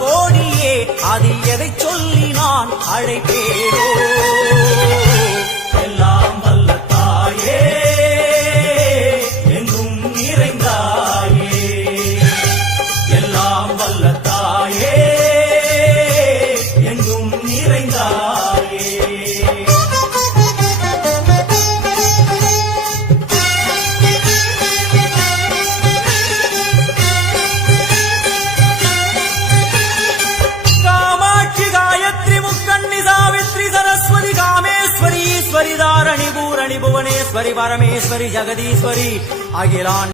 கோடியே அதில் எதை சொல்லி நான் அழைப்பேனோ. எல்லாம் வல்ல தாயே எங்கும் நிறைந்தாயே, எல்லாம் வல்ல தாயே எங்கும் நிறைந்தாயே. ஈஸ்வரி தாரணி பூரணி புவனேஸ்வரி பரமேஸ்வரி ஜெகதீஸ்வரி அகிலான்